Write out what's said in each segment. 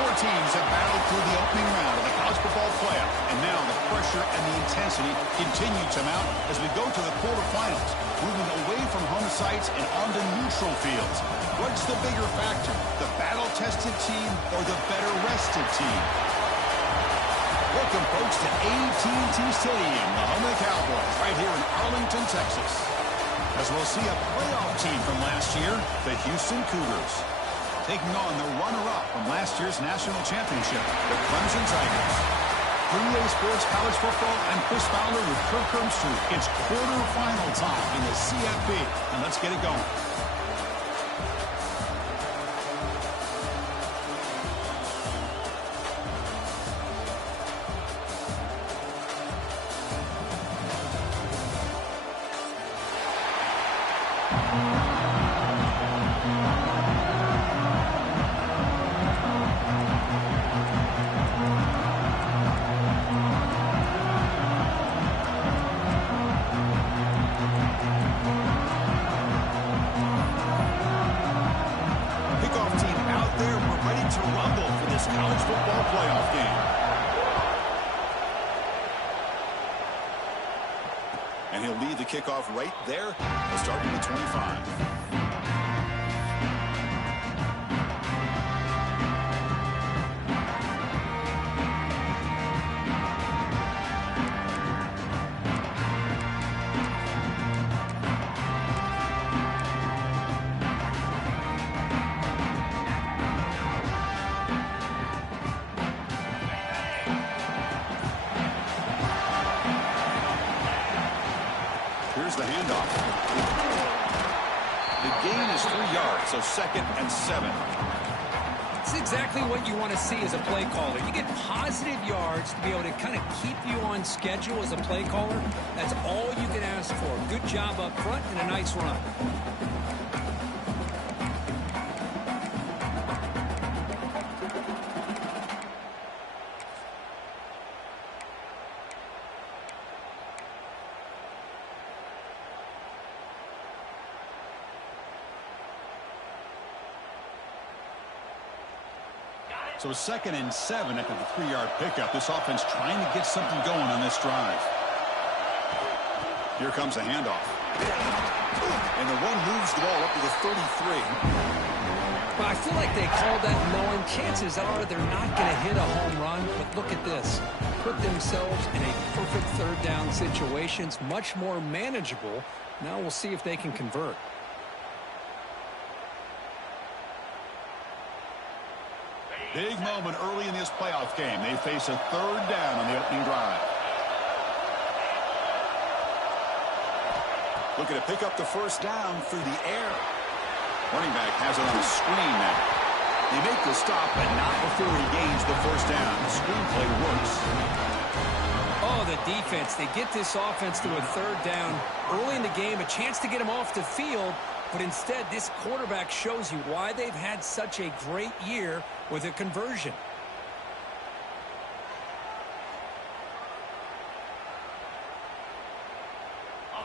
Four teams have battled through the opening round of the college football playoff, and now the pressure and the intensity continue to mount as we go to the quarterfinals, moving away from home sites and onto neutral fields. What's the bigger factor, the battle-tested team or the better-rested team? Welcome, folks, to AT&T Stadium, the home of the Cowboys, right here in Arlington, Texas. As we'll see a playoff team from last year, the Houston Cougars, taking on the runner-up from last year's national championship, the Clemson Tigers. For EA Sports College Football, I'm Chris Fowler with Kirk Herbstreit. It's quarterfinal time in the CFP, and let's get it going. And he'll lead the kickoff right there. We'll start in the 25. Here's the handoff. The gain is 3 yards, so 2nd and 7. It's exactly what you want to see as a play caller. You get positive yards to be able to kind of keep you on schedule as a play caller. That's all you can ask for. Good job up front and a nice run. So 2nd and 7 after the 3-yard pickup. This offense trying to get something going on this drive. Here comes a handoff. And the one moves the ball up to the 33. Well, I feel like they called that knowing chances are they're not going to hit a home run. But look at this. Put themselves in a perfect third down situation. It's much more manageable. Now we'll see if they can convert. Big moment early in this playoff game. They face a 3rd down on the opening drive. Looking to pick up the 1st down through the air. Running back has it on a screen now. They make the stop, but not before he gains the 1st down. The screen play works. Oh, the defense. They get this offense to a 3rd down early in the game. A chance to get him off the field. But instead, this quarterback shows you why they've had such a great year with a conversion.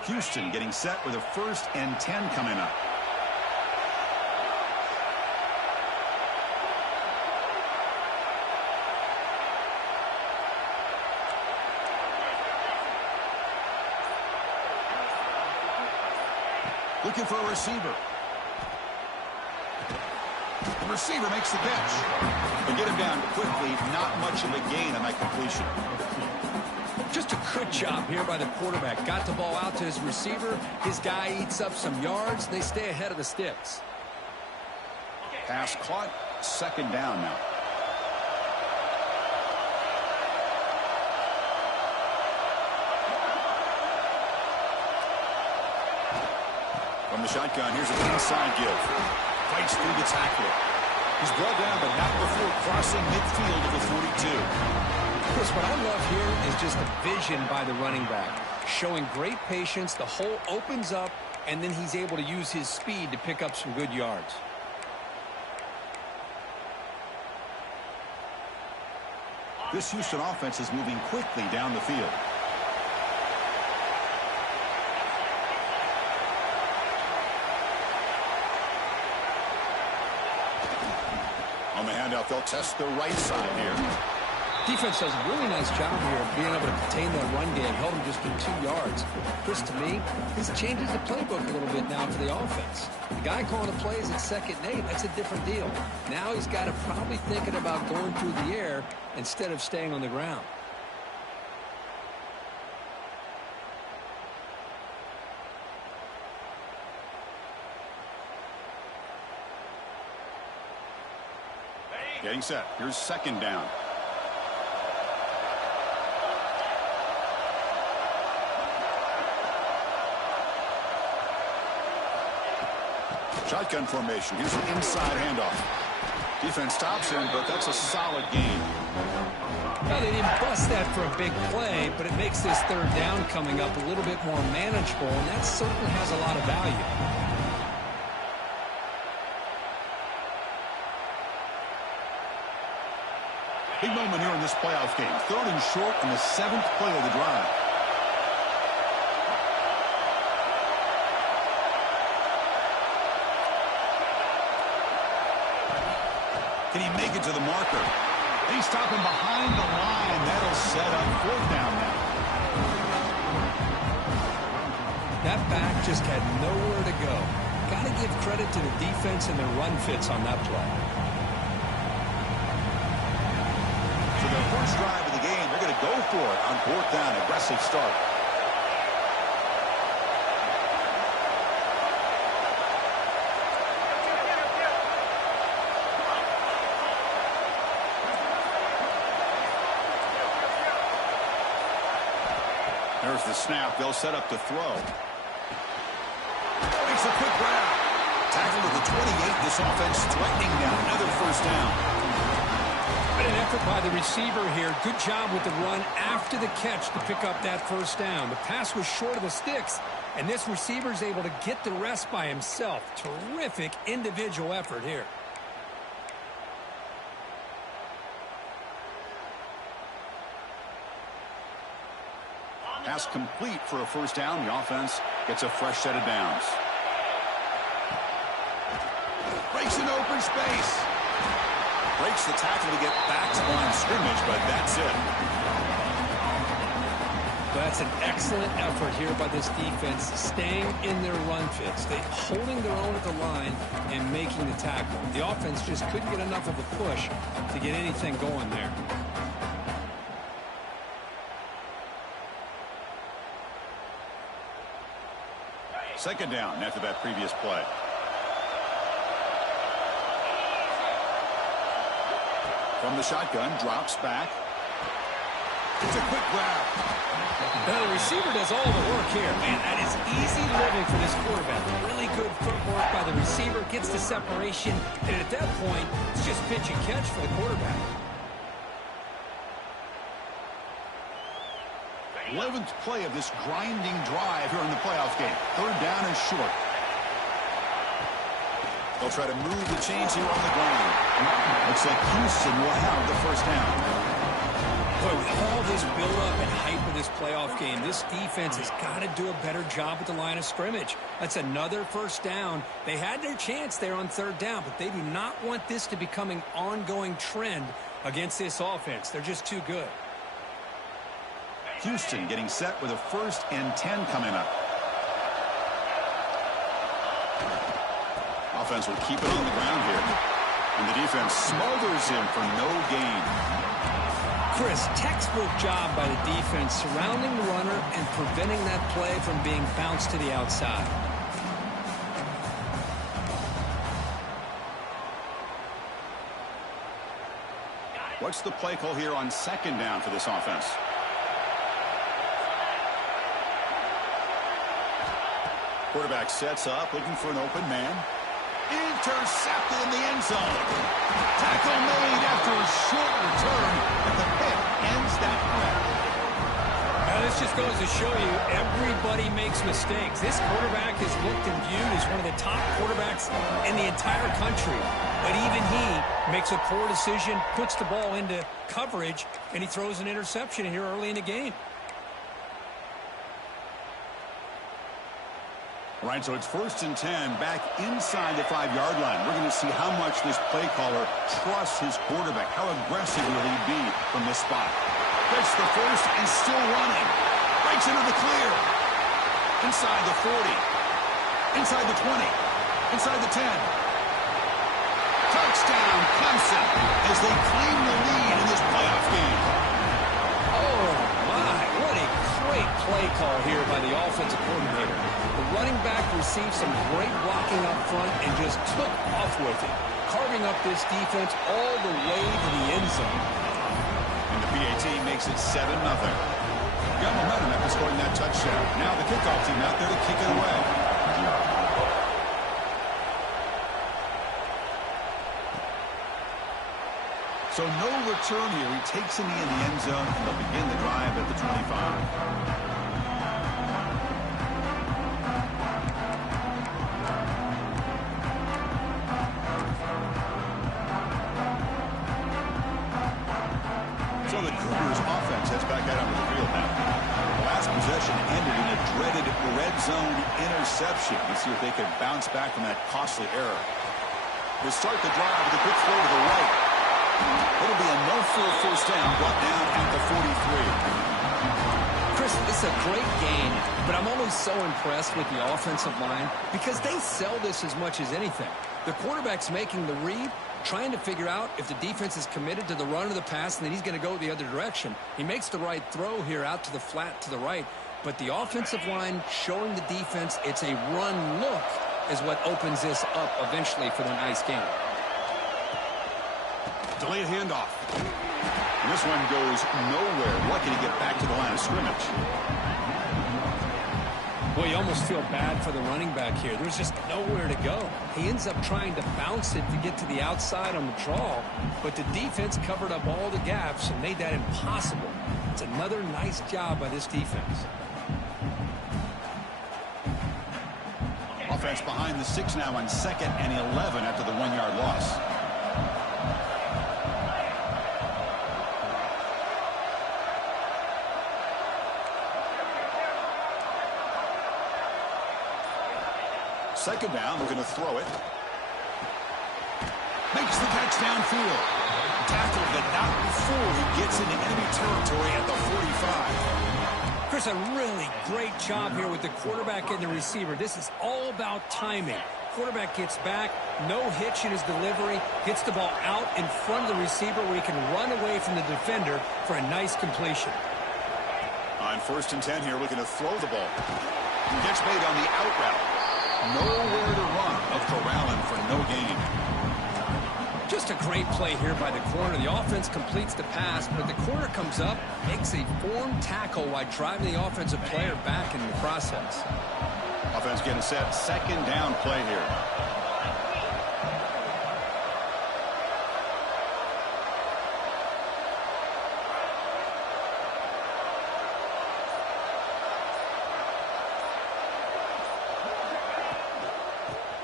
Houston getting set with a 1st and 10 coming up. Looking for a receiver. The receiver makes the catch. They get him down quickly. Not much of a gain on that completion. Just a good job here by the quarterback. Got the ball out to his receiver. His guy eats up some yards. They stay ahead of the sticks. Pass caught. 2nd down now. From the shotgun, here's an inside give. Fights through the tackle. He's brought down, but not before crossing midfield of the 42. Chris, what I love here is just the vision by the running back. Showing great patience. The hole opens up, and then he's able to use his speed to pick up some good yards. This Houston offense is moving quickly down the field. On On the handout, they'll test the right side here. Defense does a really nice job here of being able to contain that run game. Held him just in 2 yards. Chris, to me, this changes the playbook a little bit now for the offense. The guy calling the plays at 2nd and 8, that's a different deal. Now he's got to probably thinking about going through the air instead of staying on the ground. Getting set. Here's 2nd down. Shotgun formation. Here's an inside handoff. Defense stops him, but that's a solid gain. Well, they didn't bust that for a big play, but it makes this 3rd down coming up a little bit more manageable, and that certainly has a lot of value. Big moment here in this playoff game. 3rd and short in the 7th play of the drive. Can he make it to the marker? He's stopping behind the line. That'll set up 4th down now. That back just had nowhere to go. Got to give credit to the defense and their run fits on that play. So their first drive of the game, they're going to go for it on 4th down. Aggressive start. There's the snap. They'll set up to throw. Makes a quick grab. Tackled at the 28. This offense threatening now. Another 1st down. But an effort by the receiver here. Good job with the run after the catch to pick up that 1st down. The pass was short of the sticks, and this receiver is able to get the rest by himself. Terrific individual effort here. Pass complete for a 1st down. The offense gets a fresh set of downs. Breaks an open space. Breaks the tackle to get back to line of scrimmage, but that's it. That's an excellent effort here by this defense, staying in their run fits. They holding their own at the line and making the tackle. The offense just couldn't get enough of a push to get anything going there. Second down after that previous play. From the shotgun, drops back. It's a quick grab. Now the receiver does all the work here. Man, that is easy living for this quarterback. Really good footwork by the receiver. Gets the separation. And at that point, it's just pitch and catch for the quarterback. 11th play of this grinding drive here in the playoff game. 3rd down and short. They'll try to move the chains here on the ground. Looks like Houston will have the 1st down. Boy, with all this build-up and hype of this playoff game, this defense has got to do a better job at the line of scrimmage. That's another 1st down. They had their chance there on 3rd down, but they do not want this to become an ongoing trend against this offense. They're just too good. Houston getting set with a 1st and 10 coming up. Offense will keep it on the ground here. And the defense smothers him for no gain. Chris, textbook job by the defense surrounding the runner and preventing that play from being bounced to the outside. What's the play call here on 2nd down for this offense? Quarterback sets up, looking for an open man. Intercepted in the end zone. Tackle made after a short return, and the pick ends that play. Now, this just goes to show you everybody makes mistakes. This quarterback is looked and viewed as one of the top quarterbacks in the entire country. But even he makes a poor decision, puts the ball into coverage, and he throws an interception here early in the game. All right, so it's 1st and 10 back inside the 5-yard line. We're going to see how much this play caller trusts his quarterback. How aggressive will he be from this spot? Gets the first and still running. Breaks into the clear. Inside the 40. Inside the 20. Inside the 10. Touchdown, Clemson, as they claim the lead in this playoff game. Oh, my. What a great play call here by the offensive coordinator. The running back received some great blocking up front and just took off with it, carving up this defense all the way to the end zone. And the PA team makes it 7-0. Got momentum after scoring that touchdown. Now the kickoff team out there to kick it away. So no return here. He takes in the end zone, and they'll begin the drive at the 25. So the Cougars offense heads back out onto the field now. The last possession ended in a dreaded red zone interception. Let's see if they can bounce back from that costly error. We'll start the drive with a quick throw to the right. It'll be enough for a first down, brought down at the 43. Chris, this is a great game, but I'm always so impressed with the offensive line because they sell this as much as anything. The quarterback's making the read, trying to figure out if the defense is committed to the run or the pass, and then he's going to go the other direction. He makes the right throw here out to the flat to the right, but the offensive line showing the defense it's a run look is what opens this up eventually for the nice game. Delayed handoff. And this one goes nowhere. Lucky to get back to the line of scrimmage. Well, you almost feel bad for the running back here. There's just nowhere to go. He ends up trying to bounce it to get to the outside on the draw, but the defense covered up all the gaps and made that impossible. It's another nice job by this defense. Offense behind the 6 now on 2nd and 11 after the 1-yard loss. Second down, we're going to throw it. Makes the catch downfield. Tackled, but not before he gets into enemy territory at the 45. Chris, a really great job here with the quarterback and the receiver. This is all about timing. Quarterback gets back, no hitch in his delivery, gets the ball out in front of the receiver where he can run away from the defender for a nice completion. On 1st and 10 here, looking to throw the ball. Gets made on the out route. Nowhere to run of corralling for no gain. Just a great play here by the corner. The offense completes the pass, but the corner comes up, makes a form tackle while driving the offensive player back in the process. Offense getting set. 2nd down play here.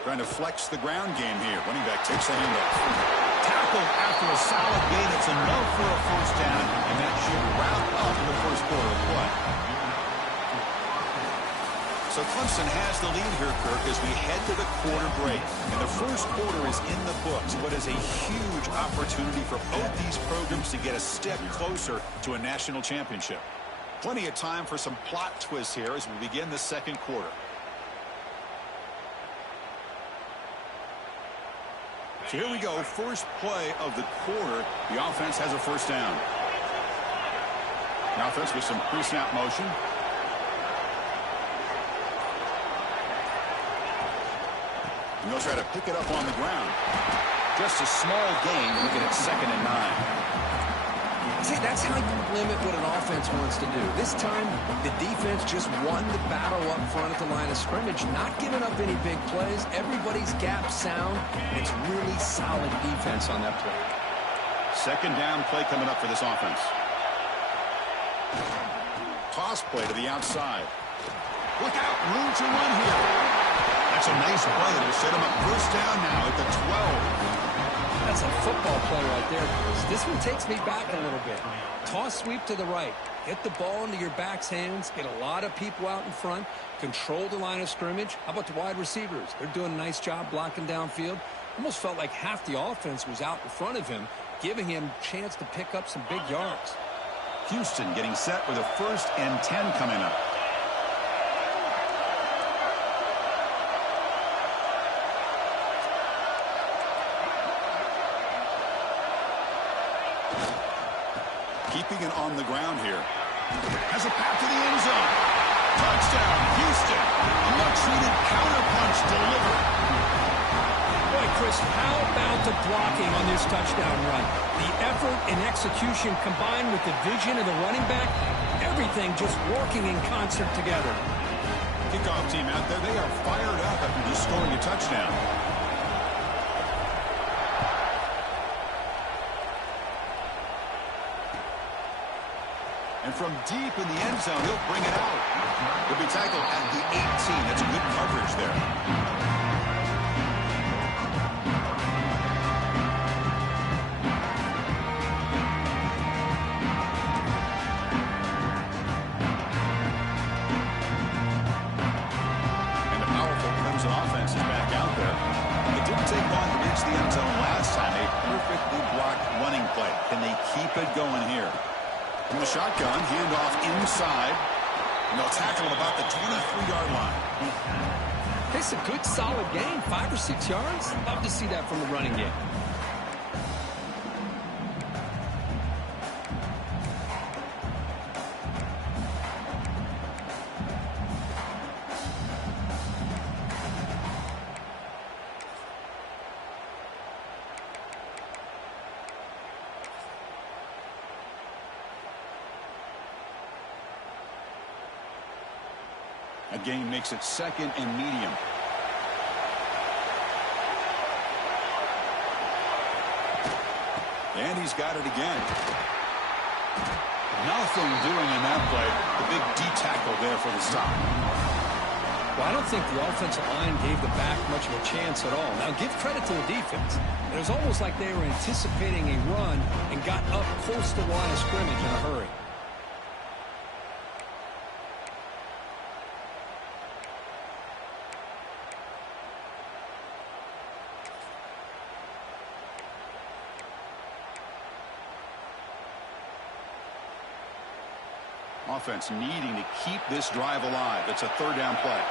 Trying to flex the ground game here. Running back takes the handoff. Tackled after a solid gain. It's enough for a first down, and that should wrap up the first quarter of play. So Clemson has the lead here, Kirk, as we head to the quarter break. And the first quarter is in the books. What is a huge opportunity for both these programs to get a step closer to a national championship. Plenty of time for some plot twists here as we begin the second quarter. So here we go, first play of the quarter. The offense has a first down. The offense with some pre-snap motion. And they'll try to pick it up on the ground. Just a small gain, looking at 2nd and 9. See, that's how you limit what an offense wants to do. This time, the defense just won the battle up front at the line of scrimmage, not giving up any big plays. Everybody's gap sound, and it's really solid defense on that play. 2nd down play coming up for this offense. Toss play to the outside. Look out, room to run here. That's a nice play to set him up first down now at the 12. That's a football play right there. This one takes me back a little bit. Toss sweep to the right. Get the ball into your back's hands. Get a lot of people out in front. Control the line of scrimmage. How about the wide receivers? They're doing a nice job blocking downfield. Almost felt like half the offense was out in front of him, giving him a chance to pick up some big yards. Houston getting set with a 1st and 10 coming up. Keeping it on the ground here. Has a path to the end zone. Touchdown, Houston. A much-needed counterpunch delivered. Boy, Chris, how about the blocking on this touchdown run? The effort and execution combined with the vision of the running back, everything just working in concert together. Kickoff team out there, they are fired up after just scoring a touchdown. And from deep in the end zone, he'll bring it out. He'll be tackled at the 18. That's a good coverage there. And the powerful Clemson offense is back out there. It didn't take long to reach the end zone last time. A perfectly blocked running play. Can they keep it going here? In the shotgun, handoff inside. And they'll tackle him about the 23-yard line. It's a good, solid gain. 5 or 6 yards. Love to see that from the running game. A gain makes it 2nd and medium. And he's got it again. Nothing doing in that play. The big D tackle there for the stop. Well, I don't think the offensive line gave the back much of a chance at all. Now, give credit to the defense. It was almost like they were anticipating a run and got up close to the line of scrimmage in a hurry. Offense needing to keep this drive alive. It's a 3rd down play.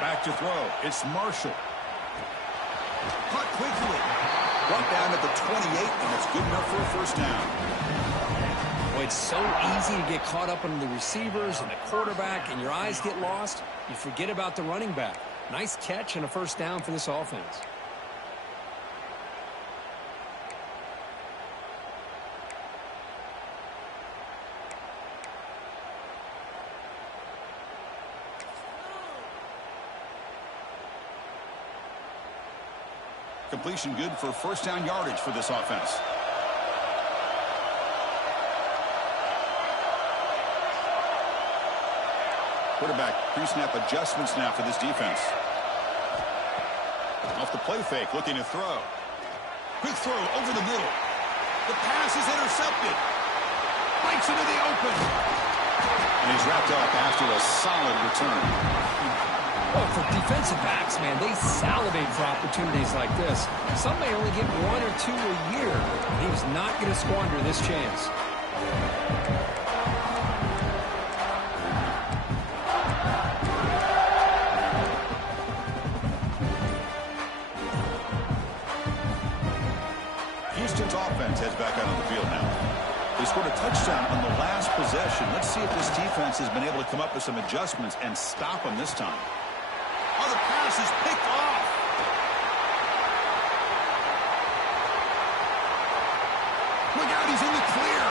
Back to throw. It's Marshall. Caught quickly. Brought down at the 28, and it's good enough for a 1st down. Boy, it's so easy to get caught up in the receivers and the quarterback, and your eyes get lost. You forget about the running back. Nice catch and a 1st down for this offense. Completion good for 1st down yardage for this offense. Quarterback pre-snap adjustments now for this defense. Off the play fake, looking to throw. Quick throw over the middle. The pass is intercepted. Breaks into the open. And he's wrapped up after a solid return. Well, for defensive backs, man, they salivate for opportunities like this. Some may only get 1 or 2 a year. He was not going to squander this chance. Houston's offense heads back out on the field now. They scored a touchdown on the last possession. Let's see if this defense has been able to come up with some adjustments and stop them this time. Oh, the pass is picked off. Look out, he's in the clear.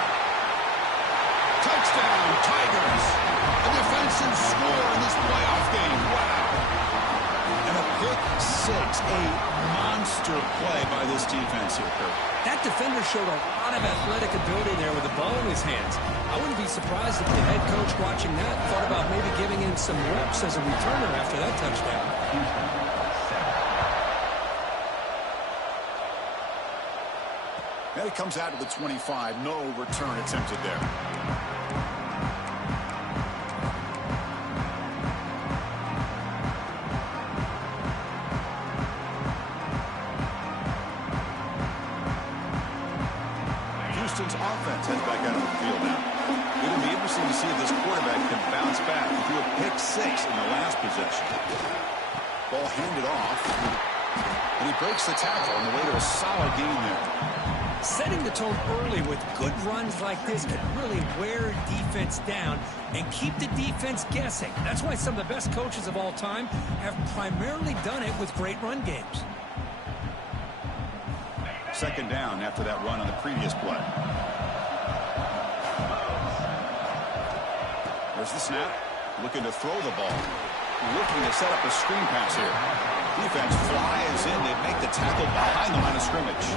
Touchdown, Tigers. A defensive score in this playoff game. Wow. And a pick six. A monster play by this defense here, Kurt. That defender showed a lot of athletic ability there with the ball in his hands. I wouldn't be surprised if the head coach watching that thought about maybe giving him some reps as a returner after that touchdown. And it comes out to the 25. No return attempted there. Houston's offense heads back out on the field now. It'll be interesting to see if this quarterback can bounce back. He threw a pick 6 in the last possession. Ball handed off. And he breaks the tackle on the way to a solid gain there. Setting the tone early with good runs like this can really wear defense down and keep the defense guessing. That's why some of the best coaches of all time have primarily done it with great run games. Second down after that run on the previous play. There's the snap. Looking to throw the ball. Looking to set up a screen pass here. Defense flies in. They make the tackle behind the line of scrimmage.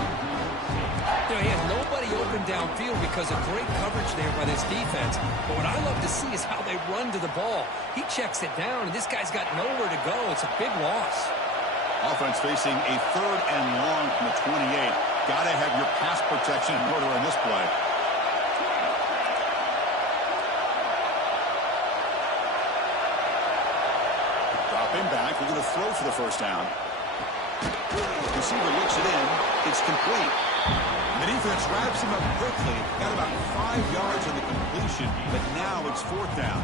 You know, he has nobody open downfield because of great coverage there by this defense. But what I love to see is how they run to the ball. He checks it down, and this guy's got nowhere to go. It's a big loss. Offense facing a 3rd and long from the 28. Got to have your pass protection in order on this play. Dropping back. We're going to throw for the first down. Receiver looks it in. It's complete. The defense wraps him up quickly. Got about 5 yards on the completion, but now it's 4th down.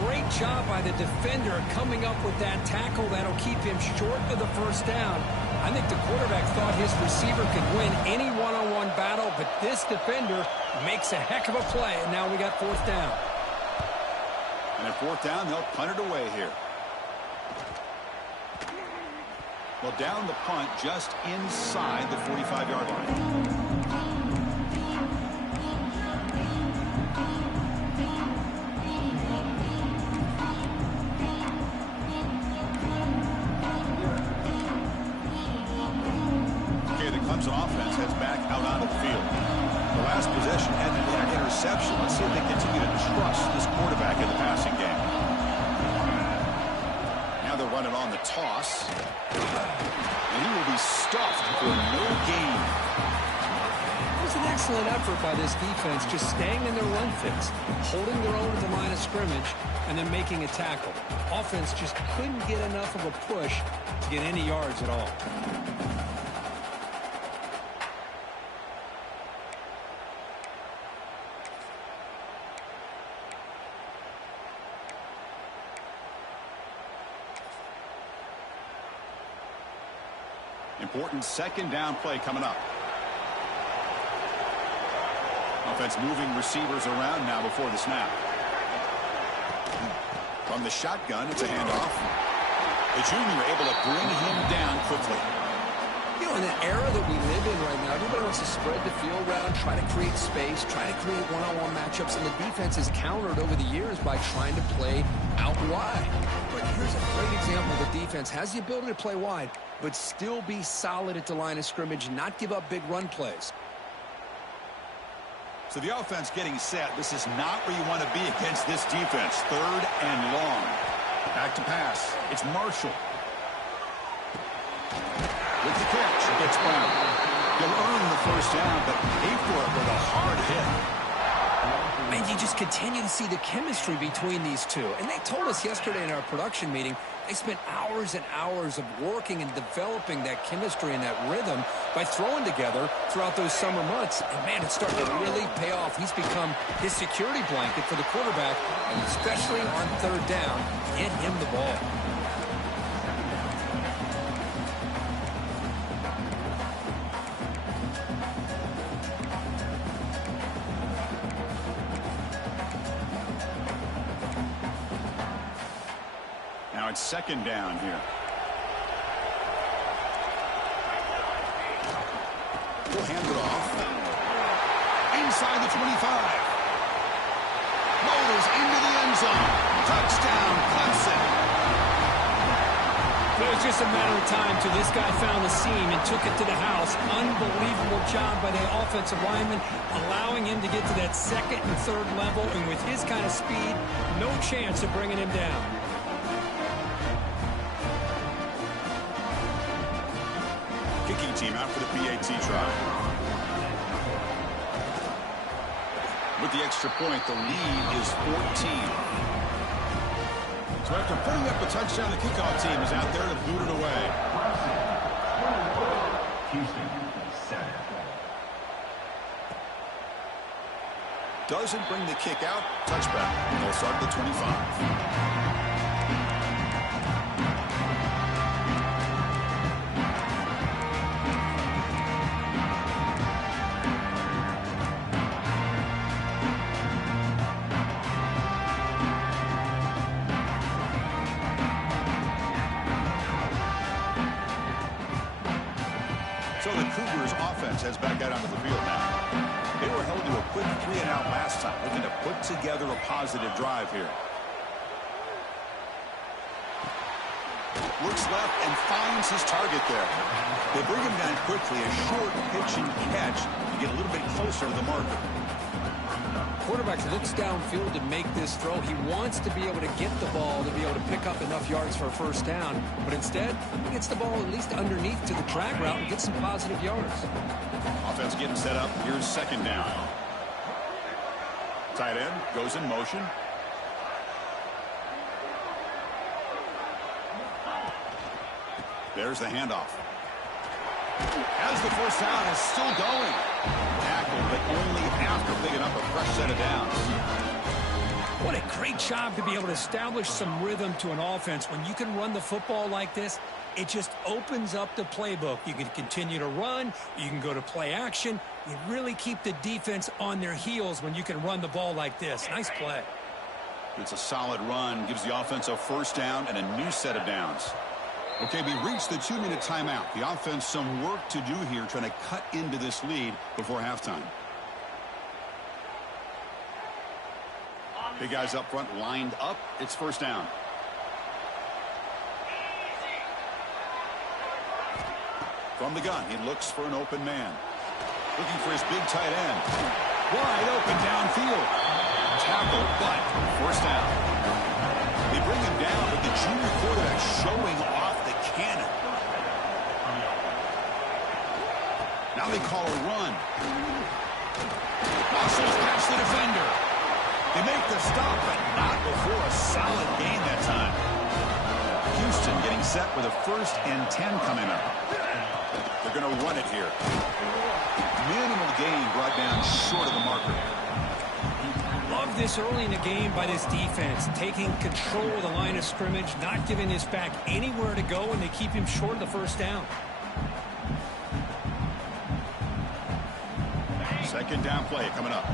Great job by the defender coming up with that tackle that'll keep him short of the first down. I think the quarterback thought his receiver could win any one-on-one battle, but this defender makes a heck of a play, and now we got 4th down. And at 4th down, they'll punt it away here. Well, down the punt just inside the 45-yard line. Clemson offense heads back out onto the field. The last possession ended in an interception. Let's see if they continue to trust this quarterback in the passing game. Now they're running on the toss. And he will be stuffed for no gain. It was an excellent effort by this defense, just staying in their run fits, holding their own at the line of scrimmage, and then making a tackle. Offense just couldn't get enough of a push to get any yards at all. Important second down play coming up. Offense moving receivers around now before the snap. From the shotgun, it's a handoff. The junior able to bring him down quickly. You know, in the era that we live in right now, everybody wants to spread the field around, try to create space, try to create one-on-one matchups, and the defense has countered over the years by trying to play out wide. But here's a great example. The defense has the ability to play wide, but still be solid at the line of scrimmage, not give up big run plays. So the offense getting set. This is not where you want to be against this defense. 3rd and long. Back to pass. It's Marshall. With the catch, it's Brown. He'll earn the first down, but pay for it with a hard hit. And you just continue to see the chemistry between these two. And they told us yesterday in our production meeting, they spent hours and hours of working and developing that chemistry and that rhythm by throwing together throughout those summer months. And, man, it's starting to really pay off. He's become his security blanket for the quarterback, and especially on 3rd down, get him the ball. It's second down here. We'll hand it off. Inside the 25. Motors into the end zone. Touchdown, Clemson. It was just a matter of time till this guy found the seam and took it to the house. Unbelievable job by the offensive lineman, allowing him to get to that second and third level, and with his kind of speed, no chance of bringing him down. Kicking team out for the PAT try. With the extra point, the lead is 14. So after putting up a touchdown, the kickoff team is out there to boot it away. Doesn't bring the kick out. Touchback. They'll start at the 25. So the Cougars offense heads back out onto the field now. They were held to a quick 3-and-out last time, looking to put together a positive drive here. Looks left and finds his target there. They bring him down quickly, a short pitch and catch to get a little bit closer to the marker. Quarterback looks downfield to make this throw. He wants to be able to get the ball to be able to pick up enough yards for a first down. But instead, he gets the ball at least underneath to the drag route and gets some positive yards. Offense getting set up. Here's second down. Tight end goes in motion. There's the handoff. As the first down is still going. Tackle, but only after picking up a fresh set of downs. What a great job to be able to establish some rhythm to an offense. When you can run the football like this, it just opens up the playbook. You can continue to run. You can go to play action. You really keep the defense on their heels when you can run the ball like this. Nice play. It's a solid run. Gives the offense a first down and a new set of downs. Okay, we reached the 2-minute timeout. The offense some work to do here, trying to cut into this lead before halftime. Big guys up front lined up. It's first down. From the gun, he looks for an open man. Looking for his big tight end. Wide open downfield. Tackle, but first down. They bring him down with the junior quarterback showing off the cannon. Now they call a run. Muscles past the defender. They make the stop, but not before a solid gain that time. Houston getting set with a 1st and 10 coming up. They're going to run it here. Minimal gain brought down short of the marker. Love this early in the game by this defense, taking control of the line of scrimmage, not giving this back anywhere to go, and they keep him short of the first down. Second down play coming up.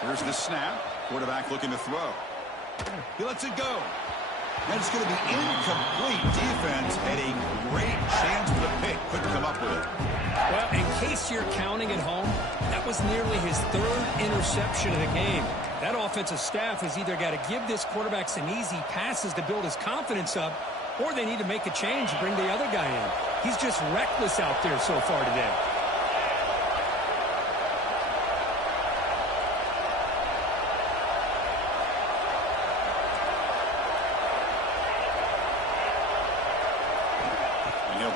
Here's the snap. Quarterback looking to throw. He lets it go. And it's going to be incomplete. Defense had a great chance for the pick. Couldn't come up with it. Well, in case you're counting at home, that was nearly his 3rd interception of the game. That offensive staff has either got to give this quarterback some easy passes to build his confidence up, or they need to make a change and bring the other guy in. He's just reckless out there so far today.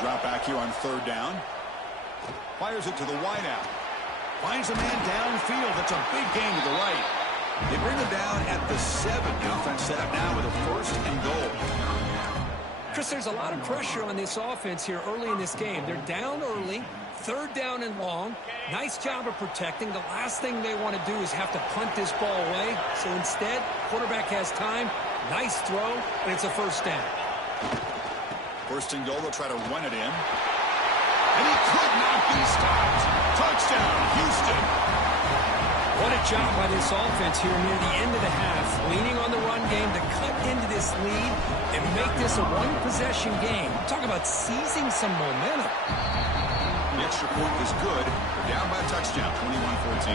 Drop back here on 3rd down. Fires it to the wideout. Finds a man downfield. That's a big gain to the right. They bring him down at the 7. The offense set up now with a 1st and goal. Chris, there's a lot of pressure on this offense here early in this game. They're down early, 3rd down and long. Nice job of protecting. The last thing they want to do is have to punt this ball away. So instead, quarterback has time. Nice throw, and it's a first down. 1st and goal, they'll try to run it in. And he could not be stopped. Touchdown, Houston. What a job by this offense here near the end of the half. Leaning on the run game to cut into this lead and make this a one-possession game. Talk about seizing some momentum. Yeah, extra point is good. They're down by a touchdown, 21-14.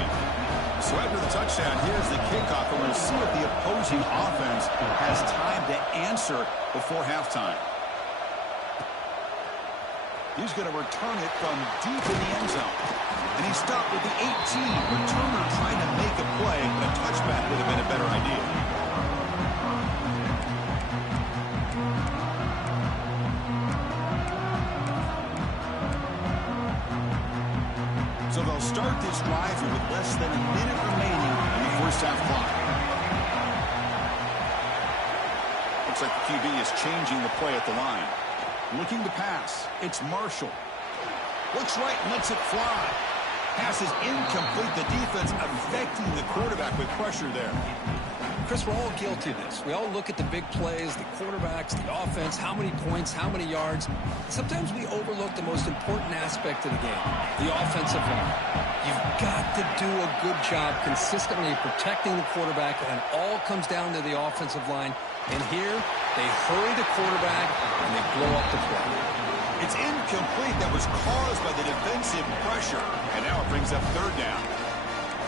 So after the touchdown, here's the kickoff, and we'll see if the opposing offense has time to answer before halftime. He's going to return it from deep in the end zone. And he stopped with the 18. Returner trying to make a play, but a touchback would have been a better idea. So they'll start this drive with less than a minute remaining in the first half clock. Looks like the QB is changing the play at the line. Looking to pass. It's Marshall. Looks right and lets it fly. Pass is incomplete. The defense affecting the quarterback with pressure there. Chris, we're all guilty of this. We all look at the big plays, the quarterbacks, the offense, how many points, how many yards. Sometimes we overlook the most important aspect of the game, the offensive line. You've got to do a good job consistently protecting the quarterback, and it all comes down to the offensive line. And here, they hurry the quarterback, and they blow up the play. It's incomplete. That was caused by the defensive pressure. And now it brings up third down.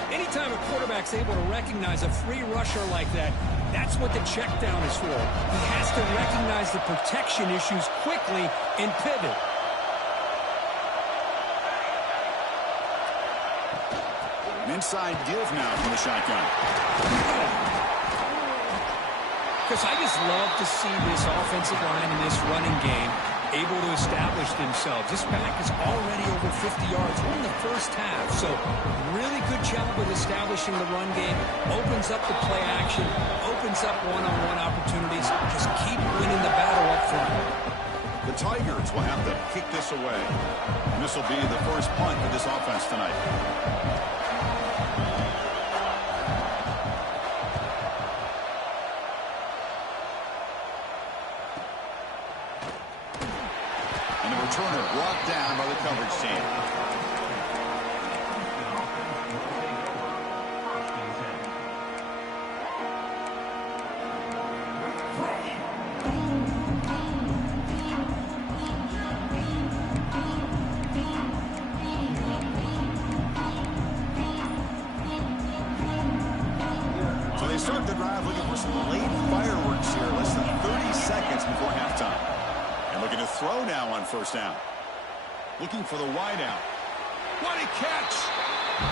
Anytime a quarterback's able to recognize a free rusher like that, that's what the check down is for. He has to recognize the protection issues quickly and pivot. An inside give now from the shotgun. Chris, I just love to see this offensive line in this running game able to establish themselves. This back is already over 50 yards. We're in the first half, so really good job with establishing the run game. Opens up the play action, opens up one-on-one opportunities. Just keep winning the battle up front. The Tigers will have to kick this away. And this will be the first punt for this offense tonight. Returner brought down by the coverage team. So they start the drive looking for some late fireworks here. Less than 30 seconds before halftime. Looking to throw now on first down. Looking for the wideout. What a catch!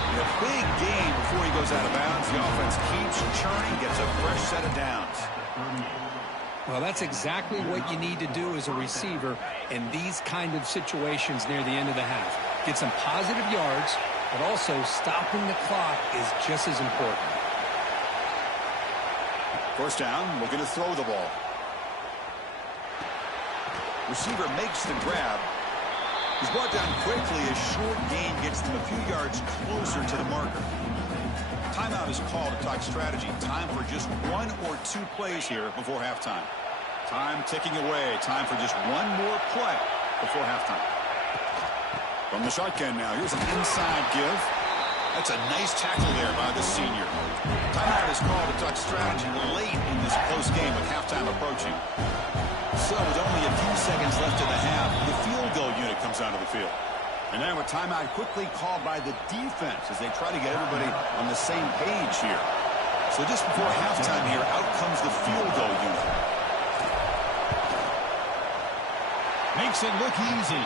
In a big game before he goes out of bounds. The offense keeps churning, gets a fresh set of downs. Well, that's exactly what you need to do as a receiver in these kind of situations near the end of the half. Get some positive yards, but also stopping the clock is just as important. First down, looking to throw the ball. Receiver makes the grab. He's brought down quickly. A short gain gets them a few yards closer to the marker. Timeout is called to talk strategy. Time for just one or two plays here before halftime. Time ticking away. Time for just one more play before halftime. From the shotgun now, here's an inside give. That's a nice tackle there by the senior. Timeout is called to talk strategy late in this close game with halftime approaching. So with only a few seconds left in the half, the field goal unit comes onto the field. And now a timeout quickly called by the defense as they try to get everybody on the same page here. So just before halftime here, out comes the field goal unit. Makes it look easy.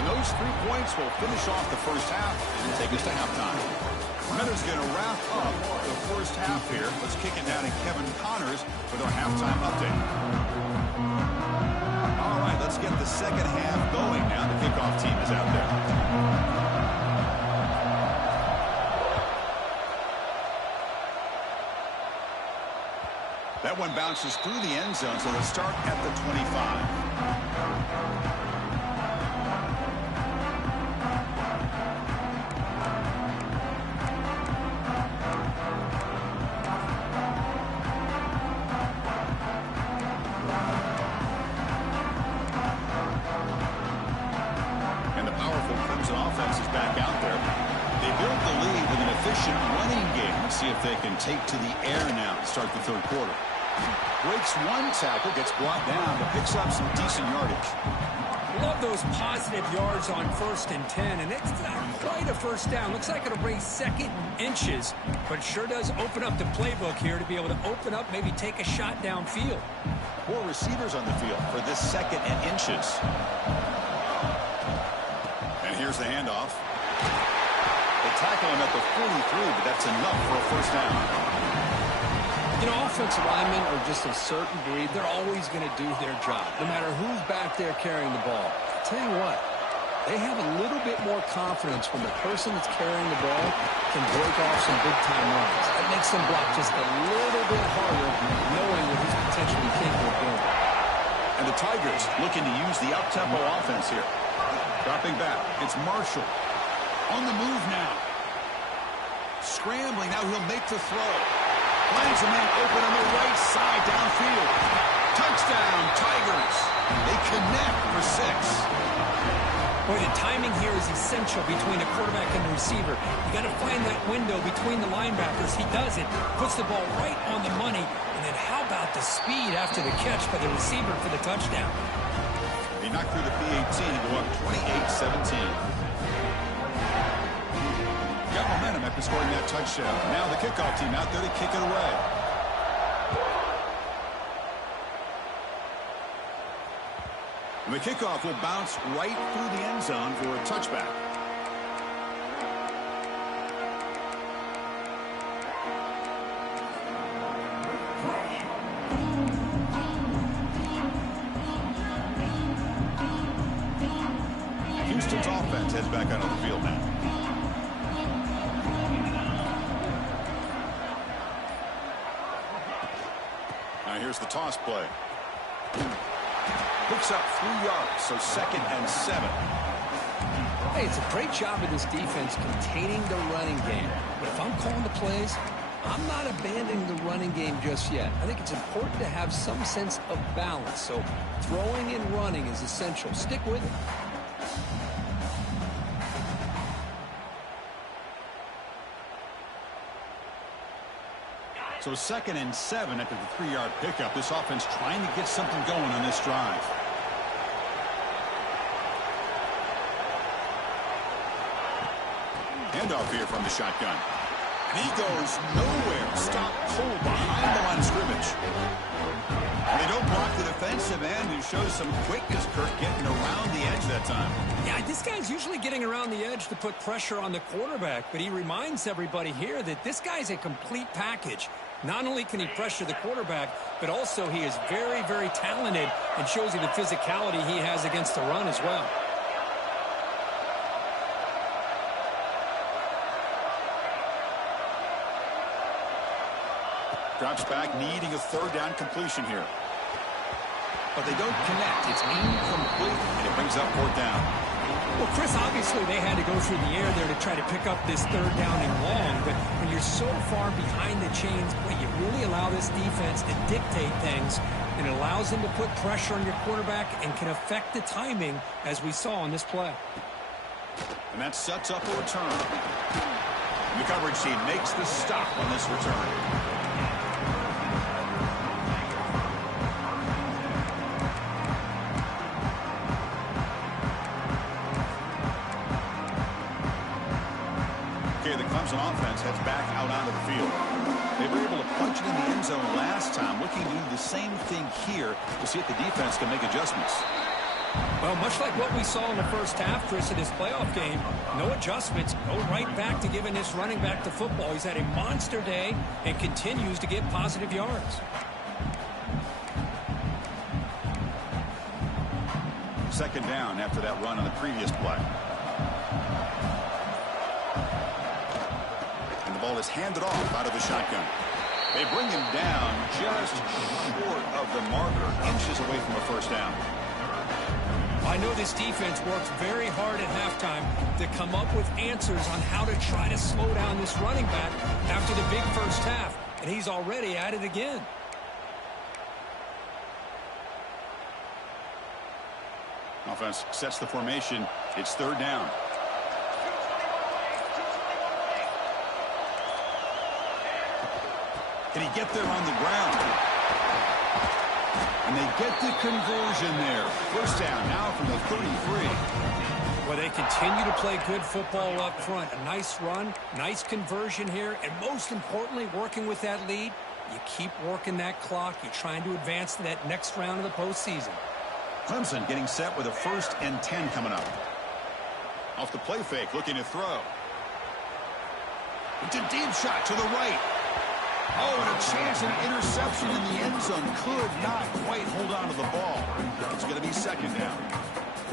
And those 3 points will finish off the first half and take us to halftime. Meadows going to wrap up the first half here. Let's kick it down to Kevin Connors with our halftime update. All right, let's get the second half going now. The kickoff team is out there. That one bounces through the end zone, so they'll start at the 25. Clemson offense is back out there. They build the lead with an efficient running game. Let's see if they can take to the air now to start the third quarter. Breaks one tackle, gets brought down, but picks up some decent yardage. Love those positive yards on 1st and 10, and it's not quite a first down. Looks like it'll bring 2nd and inches, but it sure does open up the playbook here to be able to open up, maybe take a shot downfield. 4 receivers on the field for this 2nd and inches. And here's the handoff. They tackle him at the 43, but that's enough for a first down. You know, offensive linemen are just a certain breed. They're always going to do their job, no matter who's back there carrying the ball. I'll tell you what, they have a little bit more confidence when the person that's carrying the ball can break off some big-time runs. That makes them block just a little bit harder, knowing what he's potentially capable of doing. And the Tigers looking to use the up-tempo offense here. Dropping back, it's Marshall. On the move now. Scrambling, now he'll make the throw. Finds a man open on the right side downfield. Touchdown, Tigers. They connect for 6. Boy, the timing here is essential between the quarterback and the receiver. You got to find that window between the linebackers. He does it, puts the ball right on the money, and then how about the speed after the catch by the receiver for the touchdown? He knocked through the P-18 to go up 28-17. Got momentum after scoring that touchdown. Now the kickoff team out there to kick it away. And the kickoff will bounce right through the end zone for a touchback. Houston's offense heads back out on the field now. Here's the toss play. Picks up 3 yards, so 2nd and 7. Hey, it's a great job of this defense containing the running game. But if I'm calling the plays, I'm not abandoning the running game just yet. I think it's important to have some sense of balance. So throwing and running is essential. Stick with it. So 2nd and 7 after the 3-yard pickup. This offense trying to get something going on this drive. Handoff here from the shotgun. And he goes nowhere. Stopped cold behind the line of scrimmage. And they don't block the defensive end, who shows some quickness, Kirk, getting around the edge that time. Yeah, this guy's usually getting around the edge to put pressure on the quarterback, but he reminds everybody here that this guy's a complete package. Not only can he pressure the quarterback, but also he is very, very talented and shows you the physicality he has against the run as well. Drops back, needing a 3rd down completion here. But they don't connect. It's incomplete, and it brings up 4th down. Well, Chris, obviously they had to go through the air there to try to pick up this 3rd down and long, but when you're so far behind the chains, boy, you really allow this defense to dictate things, and it allows them to put pressure on your quarterback and can affect the timing, as we saw on this play. And that sets up a return. The coverage team makes the stop on this return. The Clemson offense heads back out onto the field. They were able to punch it in the end zone last time, looking to do the same thing here to see if the defense can make adjustments. Well, much like what we saw in the first half, Chris, in this playoff game, no adjustments, go right back to giving this running back the football. He's had a monster day and continues to get positive yards. Second down after that run on the previous play. Ball is handed off out of the shotgun. They bring him down just short of the marker, inches away from a first down. I know this defense works very hard at halftime to come up with answers on how to try to slow down this running back after the big first half, and he's already at it again. Offense sets the formation. It's 3rd down. Can he get there on the ground? And they get the conversion there. First down now from the 33. Well, they continue to play good football up front. A nice run, nice conversion here, and most importantly, working with that lead, you keep working that clock. You're trying to advance to that next round of the postseason. Clemson getting set with a 1st and 10 coming up. Off the play fake, looking to throw. It's a deep shot to the right. Oh, and a chance at an interception in the end zone. Could not quite hold on to the ball. It's going to be 2nd down.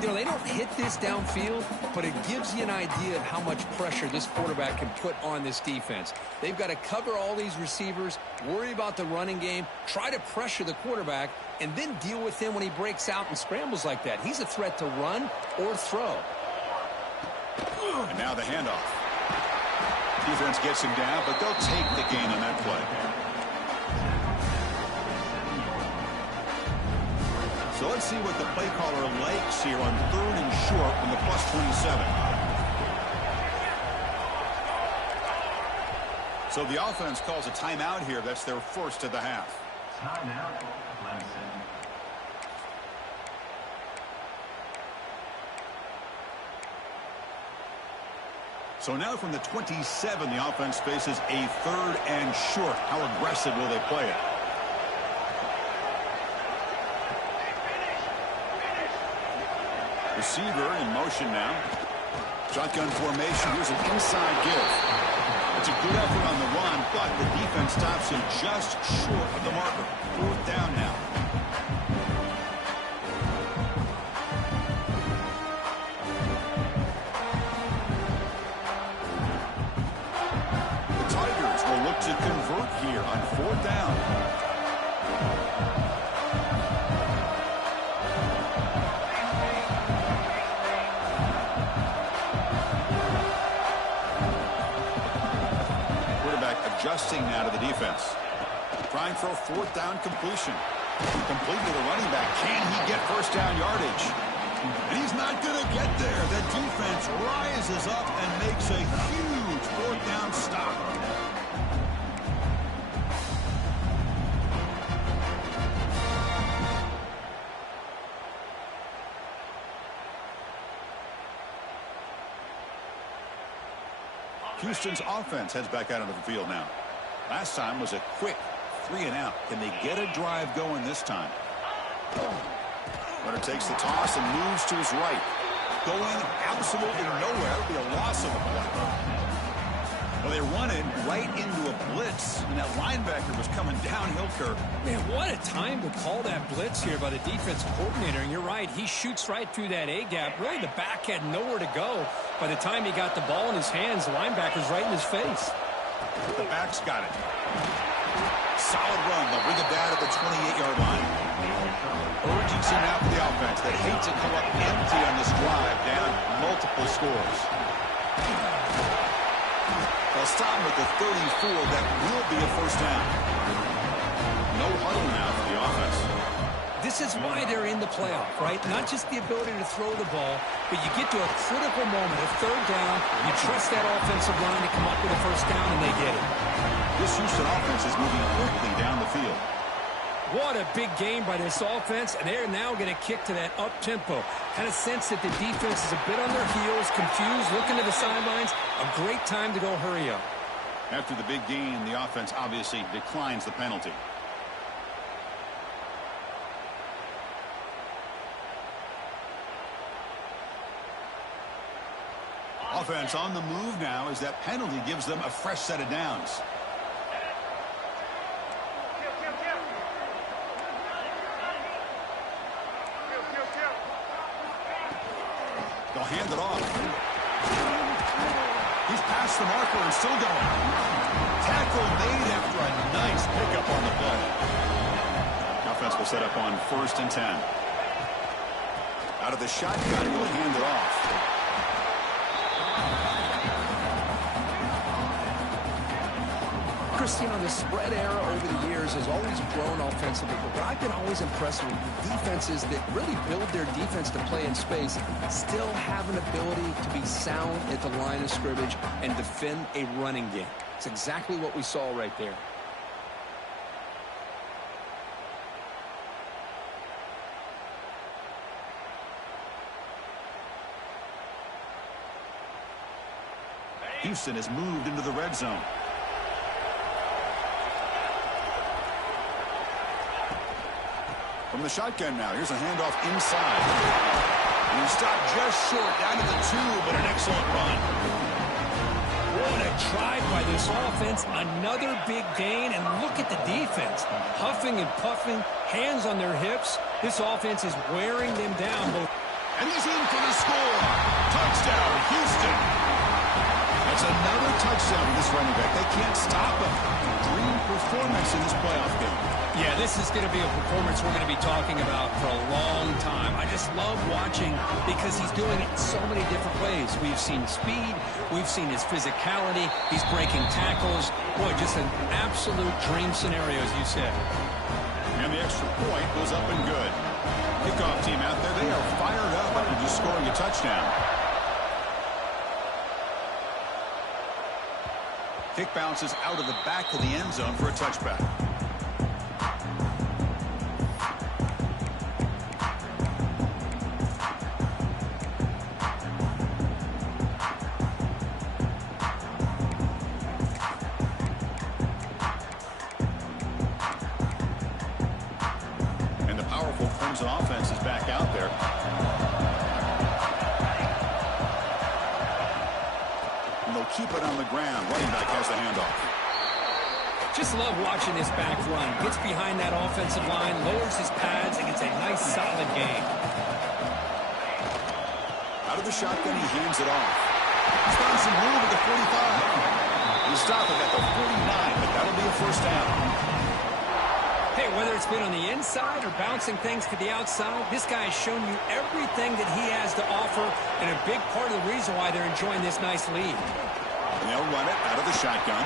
You know, they don't hit this downfield, but it gives you an idea of how much pressure this quarterback can put on this defense. They've got to cover all these receivers, worry about the running game, try to pressure the quarterback, and then deal with him when he breaks out and scrambles like that. He's a threat to run or throw. And now the handoff. Defense gets him down, but they'll take the gain on that play. So let's see what the play caller likes here on 3rd and short from the +27. So the offense calls a timeout here. That's their 1st of the half. Timeout, Clemson. So now from the 27, the offense faces a 3rd and short. How aggressive will they play it? Receiver in motion now. Shotgun formation. Here's an inside give. It's a good effort on the run, but the defense stops him just short of the marker. 4th down now. The Tigers will look to convert here on 4th down. Adjusting now to the defense. Trying for a 4th down completion. Complete to the running back. Can he get 1st down yardage? And he's not going to get there. The defense rises up and makes a huge 4th down stop. Houston's offense heads back out onto the field now. Last time was a quick 3 and out. Can they get a drive going this time? Runner takes the toss and moves to his right. Going absolutely nowhere. It'll be a loss of the play. Well, they run it right into a blitz, and that linebacker was coming downhill, Kirk. Man, what a time to call that blitz here by the defensive coordinator. And you're right, he shoots right through that A-gap. Really, the back had nowhere to go. By the time he got the ball in his hands, the linebacker's right in his face. The back's got it. Solid run. They'll bring it down at the 28-yard line. Urgency now for the offense. They hate to come up empty on this drive, down multiple scores. They'll stop him at the 34. That will be a 1st down. No huddle now for the offense. This is why they're in the playoff, right? Not just the ability to throw the ball, but you get to a critical moment, a 3rd down, you trust that offensive line to come up with a 1st down, and they get it. This Houston offense is moving quickly down the field. What a big game by this offense, and they're now going to kick to that up-tempo. Kind of sense that the defense is a bit on their heels, confused, looking to the sidelines. A great time to go hurry up. After the big gain, the offense obviously declines the penalty. Offense on the move now as that penalty gives them a fresh set of downs. They'll hand it off. He's past the marker and still going. Tackle made after a nice pickup on the play. Offense will set up on 1st and 10. Out of the shotgun, he'll hand it off. Christian, the spread era over the years has always grown offensively, but what I've been always impressed with the defenses that really build their defense to play in space still have an ability to be sound at the line of scrimmage and defend a running game. It's exactly what we saw right there. Houston has moved into the red zone. From the shotgun now, here's a handoff inside. And he stopped just short, down to the 2, but an excellent run. What a drive by this offense. Another big gain, and look at the defense. Huffing and puffing, hands on their hips. This offense is wearing them down. And he's in for the score. Touchdown, Houston. That's another touchdown for this running back. They can't stop him. Dream performance in this playoff game. Yeah, this is going to be a performance we're going to be talking about for a long time. I just love watching because he's doing it in so many different ways. We've seen speed. We've seen his physicality. He's breaking tackles. Boy, just an absolute dream scenario, as you said. And the extra point goes up and good. Kickoff team out there, they are fired up after just scoring a touchdown. Kick bounces out of the back of the end zone for a touchback. Clemson offense is back out there. And they'll keep it on the ground. Running back has the handoff. Just love watching this back run. Gets behind that offensive line, lowers his pads, and gets a nice solid gain. Out of the shotgun, he hands it off. He's found some room at the 45. He'll stop it at the 49, but that'll be a first down. Hey, whether it's been on the inside or bouncing things to the outside, this guy has shown you everything that he has to offer, and a big part of the reason why they're enjoying this nice lead. And they'll run it out of the shotgun.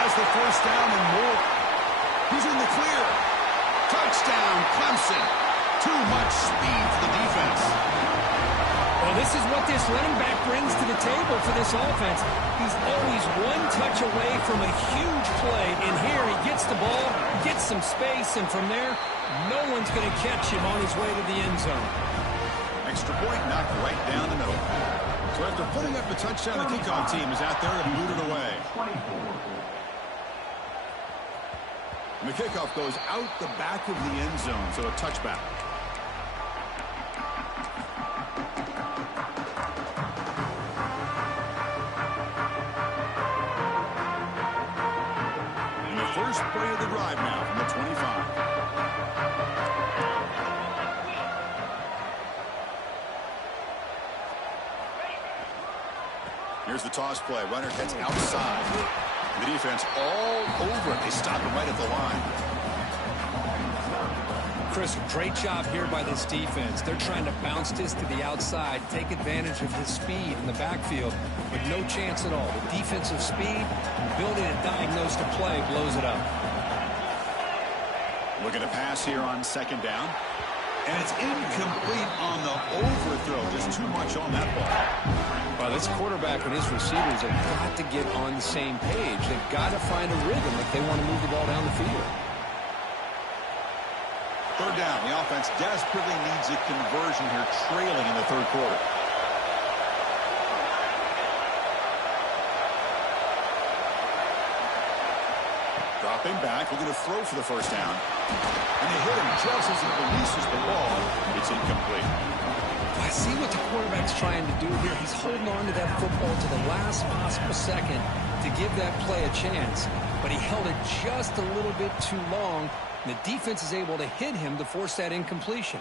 Has the first down and more. He's in the clear. Touchdown, Clemson. Too much speed for the defense. Well, this is what this running back brings to the table for this offense. He's always one touch away from a huge play, and here he gets the ball, gets some space, and from there, no one's going to catch him on his way to the end zone. Extra point knocked right down the middle. So after putting up the touchdown, the kickoff team is out there and boot it away. And the kickoff goes out the back of the end zone, so a touchback. First play of the drive now from the 25. Here's the toss play. Runner gets outside. The defense all over it. They stop him right at the line. Chris, great job here by this defense. They're trying to bounce this to the outside, take advantage of his speed in the backfield, but no chance at all. The defensive speed, ability to diagnose the play, blows it up. Looking to pass here on second down. And it's incomplete on the overthrow. Just too much on that ball. Well, this quarterback and his receivers have got to get on the same page. They've got to find a rhythm if they want to move the ball down the field. Third down. The offense desperately needs a conversion here, trailing in the third quarter. Dropping back, looking to throw for the first down. And they hit him just as he releases the ball. It's incomplete. I see what the quarterback's trying to do here. He's holding on to that football to the last possible second to give that play a chance. But he held it just a little bit too long. And the defense is able to hit him to force that incompletion.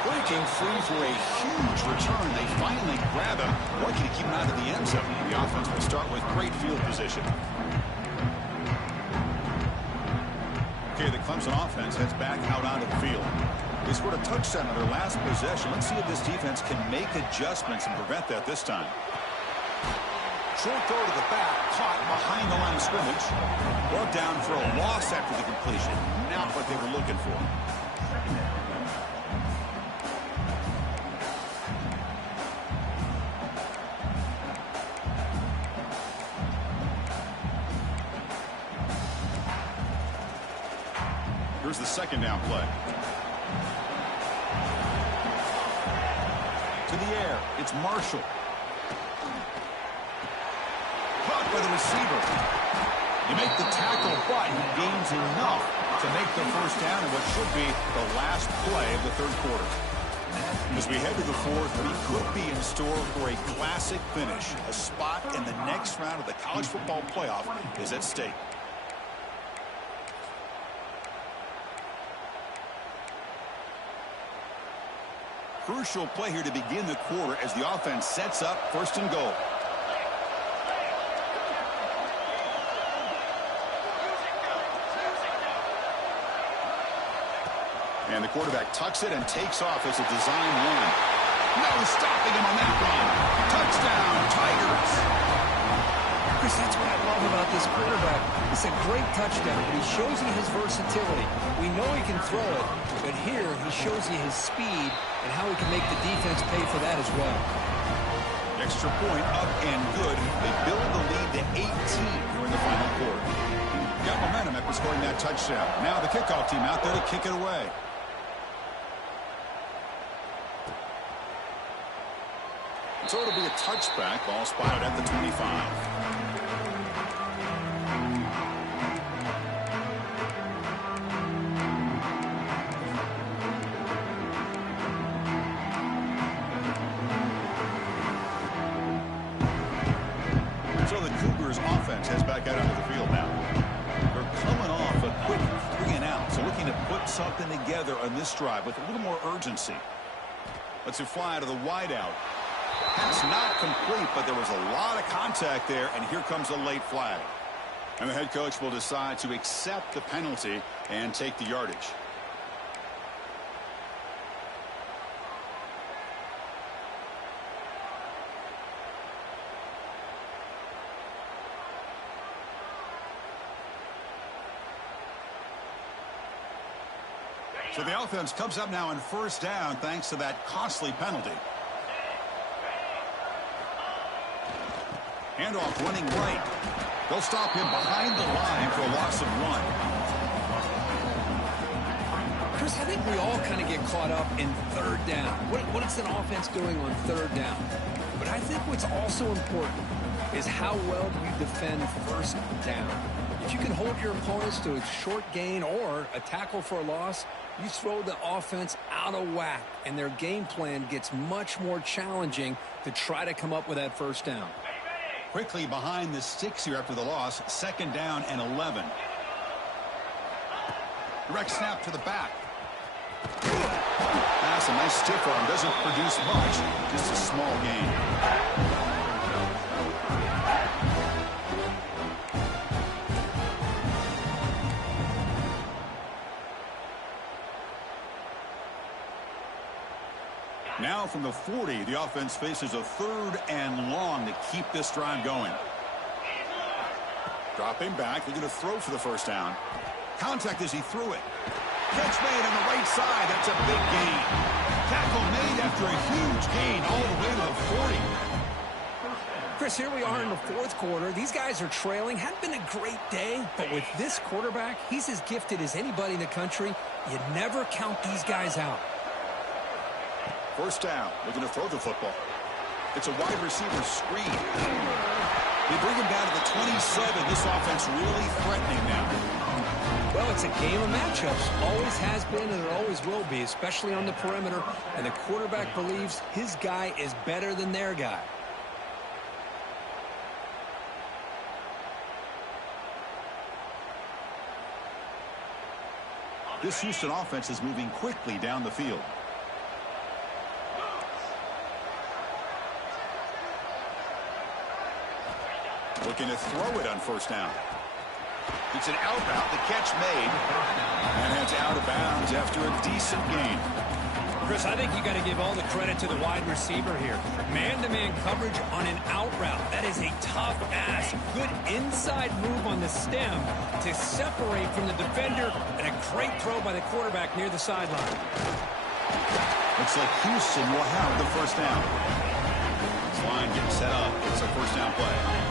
Breaking free for a huge return. They finally grab him. Lucky to keep him out of the end zone. The offense will start with great field position. Okay, the Clemson offense heads back out onto the field. They scored a touchdown on their last possession. Let's see if this defense can make adjustments and prevent that this time. Short throw to the back, caught behind the line of scrimmage. Brought down for a loss after the completion. Not what they were looking for. second down play. To the air, it's Marshall. Caught by the receiver. You make the tackle, but he gains enough to make the first down in what should be the last play of the third quarter. As we head to the fourth, we could be in store for a classic finish. A spot in the next round of the college football playoff is at stake. Crucial play here to begin the quarter as the offense sets up first and goal. And the quarterback tucks it and takes off as a design run. No stopping him on that run. Touchdown, Tigers. Chris, that's what I love about this quarterback. It's a great touchdown, but he shows you his versatility. We know he can throw it, but here he shows you his speed and how he can make the defense pay for that as well. Extra point up and good. They build the lead to 18 here in the final quarter. Got momentum after scoring that touchdown. Now the kickoff team out there to kick it away. So it'll be a touchback. Ball spotted at the 25. So the Cougars offense heads back out onto the field now. They're coming off a quick 3-and-out. So looking to put something together on this drive with a little more urgency. Let's fly out of the wideout. Pass not complete, but there was a lot of contact there, and here comes a late flag. And the head coach will decide to accept the penalty and take the yardage. So the offense comes up now on first down thanks to that costly penalty. Handoff running right. They'll stop him behind the line for a loss of 1. Chris, I think we all kind of get caught up in third down. What is an offense doing on third down? But I think what's also important is how well do you defend first down. If you can hold your opponents to a short gain or a tackle for a loss, you throw the offense out of whack, and their game plan gets much more challenging to try to come up with that first down. Quickly behind the sticks here after the loss. Second down and 11. Direct snap to the back. That's a nice stiff arm. Doesn't produce much. Just a small gain. Now from the 40, the offense faces a third and long to keep this drive going. Dropping back, looking to throw for the first down. Contact as he threw it. Catch made on the right side. That's a big gain. Tackle made after a huge gain all the way to the 40. Chris, here we are in the fourth quarter. These guys are trailing. Hadn't been a great day, but with this quarterback, he's as gifted as anybody in the country. You never count these guys out. First down, looking to throw the football. It's a wide receiver screen. They bring him down to the 27. This offense really threatening now. Well, it's a game of matchups. Always has been and it always will be, especially on the perimeter. And the quarterback believes his guy is better than their guy. This Houston offense is moving quickly down the field. Looking to throw it on first down. It's an out route. The catch made. And it's out of bounds after a decent gain. Chris, I think you got to give all the credit to the wide receiver here. Man-to-man coverage on an out route. That is a tough ask. Good inside move on the stem to separate from the defender, and a great throw by the quarterback near the sideline. Looks like Houston will have the first down. This line getting set up. It's a first down play.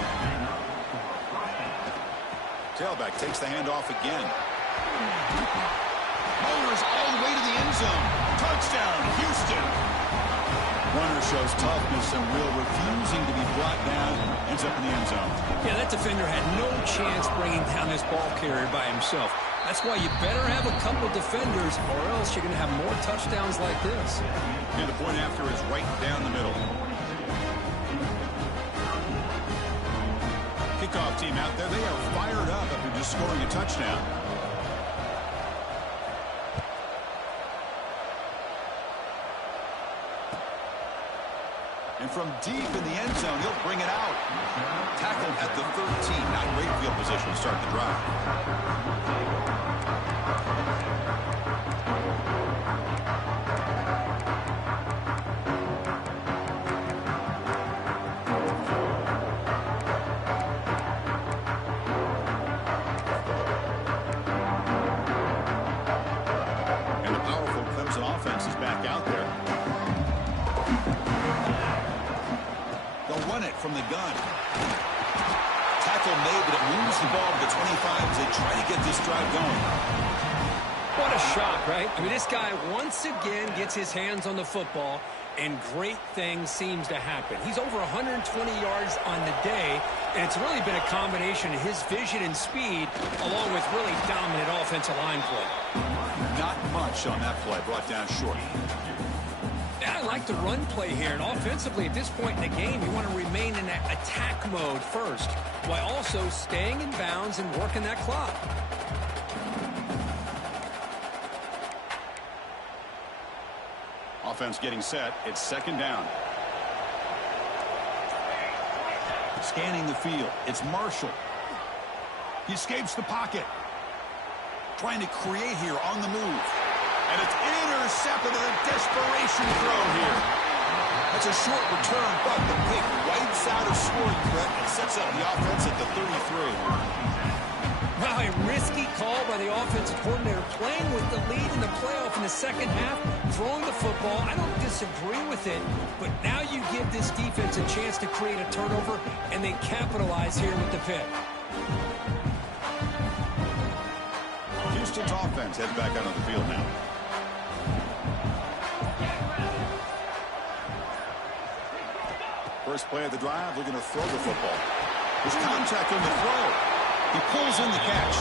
Tailback takes the handoff again. Motors all the way to the end zone. Touchdown, Houston. Runner shows toughness and will, refusing to be brought down. Ends up in the end zone. Yeah, that defender had no chance bringing down this ball carrier by himself. That's why you better have a couple defenders, or else you're going to have more touchdowns like this. And the point after is right down the middle. Kickoff team out there. They are fired up after just scoring a touchdown. And from deep in the end zone, he'll bring it out. Tackled at the 13. Not great field position to start the drive. And the powerful Clemson offense is back out there. They'll run it from the gun. Tackle made, but it moves the ball to the 25 as they try to get this drive going. What a shot, right? I mean, this guy once again gets his hands on the football, and great things seems to happen. He's over 120 yards on the day, and it's really been a combination of his vision and speed, along with really dominant offensive line play. Not much on that play, brought down short. I like the run play here, and offensively at this point in the game, you want to remain in that attack mode first, while also staying in bounds and working that clock. Offense getting set. It's second down. Scanning the field. It's Marshall. He escapes the pocket. Trying to create here on the move. And it's intercepted in a desperation throw here. That's a short return, but the pick wipes out a scoring threat and sets up the offense at the 33. Wow, a risky call by the offensive coordinator, playing with the lead in the playoff in the second half, throwing the football. I don't disagree with it, but now you give this defense a chance to create a turnover, and they capitalize here with the pick. Houston's offense heads back out on the field now. First play of the drive, looking to throw the football. There's contact on the throw. He pulls in the catch.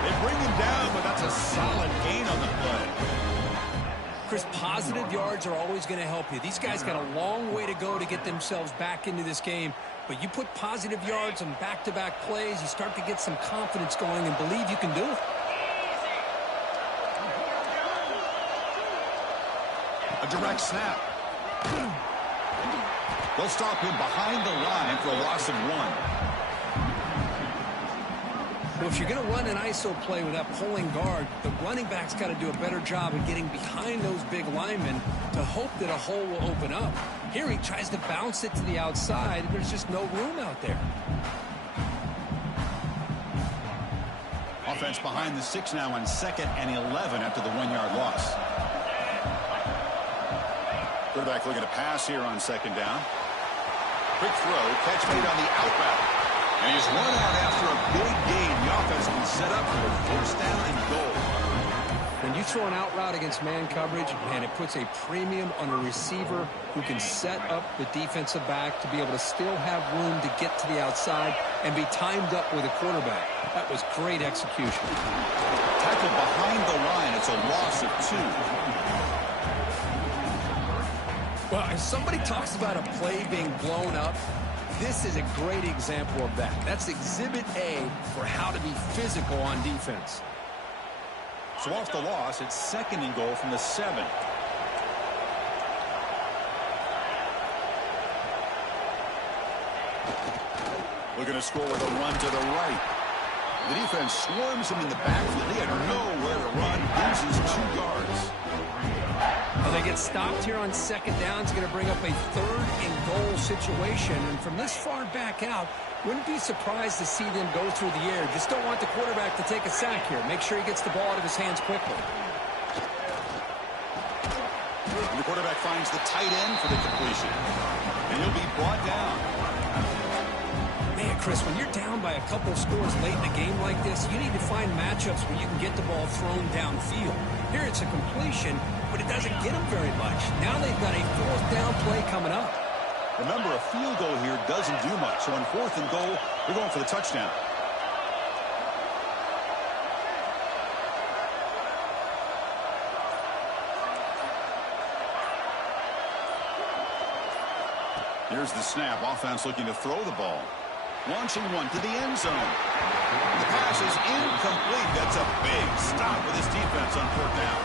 They bring him down, but that's a solid gain on the play. Chris, positive yards are always going to help you. These guys got a long way to go to get themselves back into this game, but you put positive yards on back-to-back plays, you start to get some confidence going and believe you can do it. A direct snap. They'll stop him behind the line for a loss of 1. Well, if you're going to run an ISO play with that pulling guard, the running back's got to do a better job of getting behind those big linemen to hope that a hole will open up. Here he tries to bounce it to the outside, and there's just no room out there. Offense behind the 6 now on 2nd and 11 after the 1-yard loss. Quarterback looking to pass here on 2nd down. Quick throw, catch made on the out route. And he's run out after a big gain. The offense can set up for a 1st down and goal. When you throw an out route against man coverage, man, it puts a premium on a receiver who can set up the defensive back to be able to still have room to get to the outside and be timed up with a quarterback. That was great execution. Tackle behind the line. It's a loss of 2. Well, if somebody talks about a play being blown up, this is a great example of that. That's Exhibit A for how to be physical on defense. So off the loss, it's 2nd and goal from the 7. Looking to score with a run to the right. The defense swarms him in the backfield. He had nowhere to run, loses 2 yards. Well, they get stopped here on 2nd down. It's going to bring up a 3rd and goal situation. And from this far back out, wouldn't be surprised to see them go through the air. Just don't want the quarterback to take a sack here. Make sure he gets the ball out of his hands quickly. And the quarterback finds the tight end for the completion. And he'll be brought down. Man, Man, Chris, when you're down by a couple scores late in a game like this, you need to find matchups where you can get the ball thrown downfield. Here it's a completion, but it doesn't get them very much. Now they've got a fourth down play coming up. Remember, a field goal here doesn't do much. So on 4th and goal, they're going for the touchdown. Here's the snap. Offense looking to throw the ball. Launching one to the end zone. The pass is incomplete. That's a big stop with his defense on 4th down.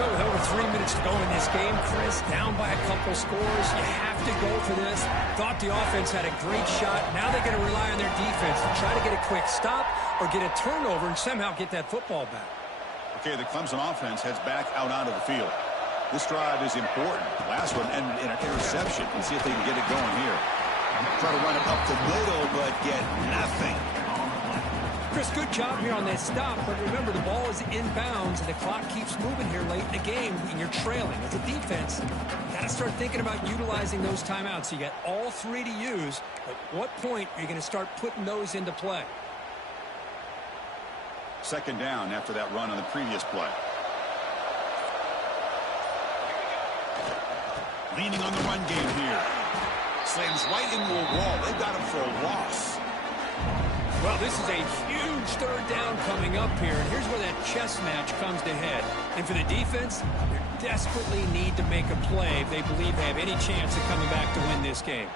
Well, with over 3 minutes to go in this game, Chris, down by a couple scores, you have to go for this. Thought the offense had a great shot. Now they're going to rely on their defense to try to get a quick stop or get a turnover and somehow get that football back. Okay, the Clemson offense heads back out onto the field. This drive is important. Last one ended in an interception. Let's see if they can get it going here. Try to run it up the middle, but get nothing. Chris, good job here on that stop, but remember, the ball is inbounds, and the clock keeps moving here late in the game, and you're trailing. As a defense, you got to start thinking about utilizing those timeouts. You got all 3 to use. At what point are you going to start putting those into play? 2nd down after that run on the previous play. Leaning on the run game here. Slams right into a wall. They've got him for a loss. Well, this is a huge 3rd down coming up here, and here's where that chess match comes to head. And for the defense, they desperately need to make a play if they believe they have any chance of coming back to win this game.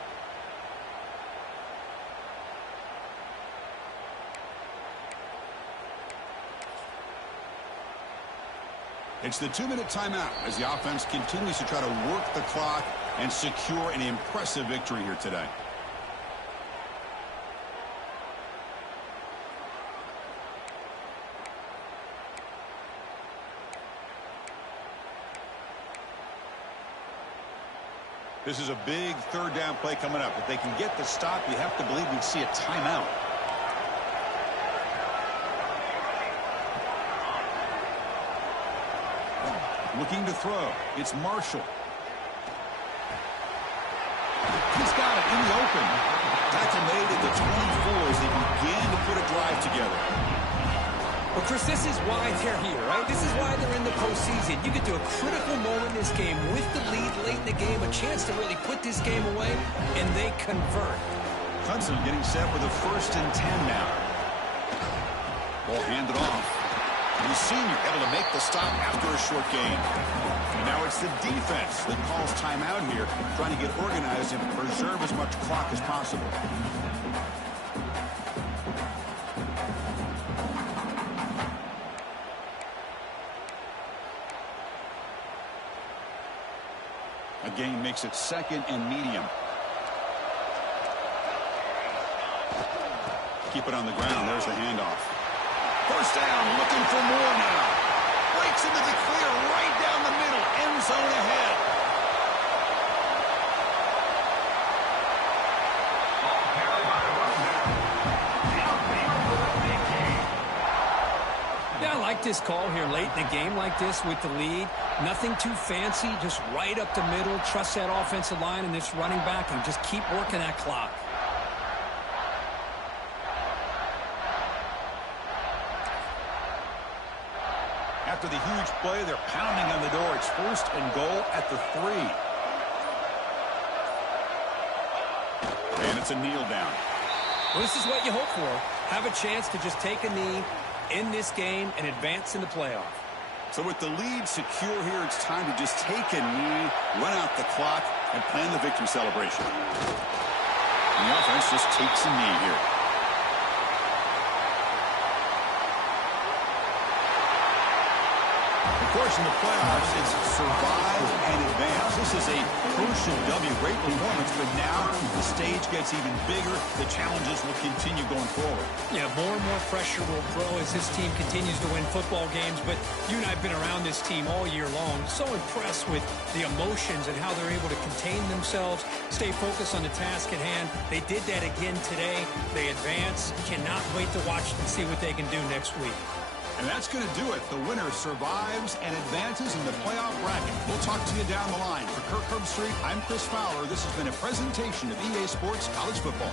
It's the 2-minute timeout as the offense continues to try to work the clock and secure an impressive victory here today. This is a big 3rd down play coming up. If they can get the stop, you have to believe we'd see a timeout. Looking to throw. It's Marshall. He's got it in the open. Tackle made at the 24 as they begin to put a drive together. Well, Chris, this is why they're here, right? This is why they're in the postseason. You get to a critical moment in this game with the lead late in the game, a chance to really put this game away, and they convert. Clemson getting set with a 1st and 10 now. Ball handed off. The senior able to make the stop after a short gain. And now it's the defense that calls timeout here, trying to get organized and preserve as much clock as possible. A gain makes it 2nd and medium. Keep it on the ground. There's the handoff. 1st down, looking for more now. Breaks into the clear right down the middle. End zone ahead. Yeah, I like this call here late in the game like this with the lead. Nothing too fancy, just right up the middle. Trust that offensive line and this running back and just keep working that clock. After the huge play, they're pounding on the door. It's 1st and goal at the 3. And it's a kneel down. Well, this is what you hope for. Have a chance to just take a knee in this game and advance in the playoff. So with the lead secure here, it's time to just take a knee, run out the clock, and plan the victory celebration. And the offense just takes a knee here. Of course, in the playoffs, it's survive and advance. This is a crucial W. Great performance, but now the stage gets even bigger. The challenges will continue going forward. Yeah, more and more pressure will grow as this team continues to win football games, but you and I have been around this team all year long. So impressed with the emotions and how they're able to contain themselves, stay focused on the task at hand. They did that again today. They advance. Cannot wait to watch and see what they can do next week. And that's going to do it. The winner survives and advances in the playoff bracket. We'll talk to you down the line. For Kirk Herbstreit, I'm Chris Fowler. This has been a presentation of EA Sports College Football.